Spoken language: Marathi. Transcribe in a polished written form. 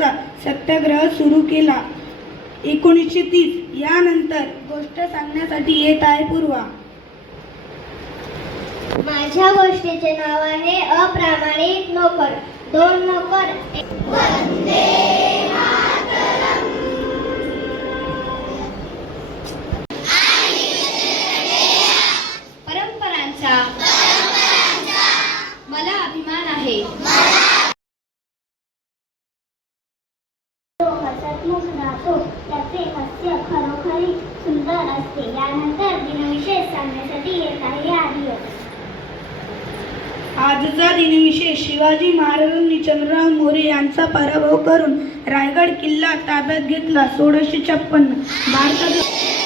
लाखाचा सत्याग्रह सुरू केला. 1930 यानंतर गोष्ट सांगण्यासाठी येत आहे पूर्वा. माझ्या गोष्टीचे नाव आहे अप्रामाणिक नोकर. दोन नोकर परंपरांचा मला अभिमान आहे. तो हसतमुख राहतो, त्याचे हास्य खरोखरी सुंदर असते. यानंतर दिनविशेष सांगण्यासाठी येत आहे आदिवासी. आजचा दिनविशेष शिवाजी महाराजांनी चंद्रराव मोरे यांचा पराभव करून रायगड किल्ला ताब्यात घेतला. 1656 भारतात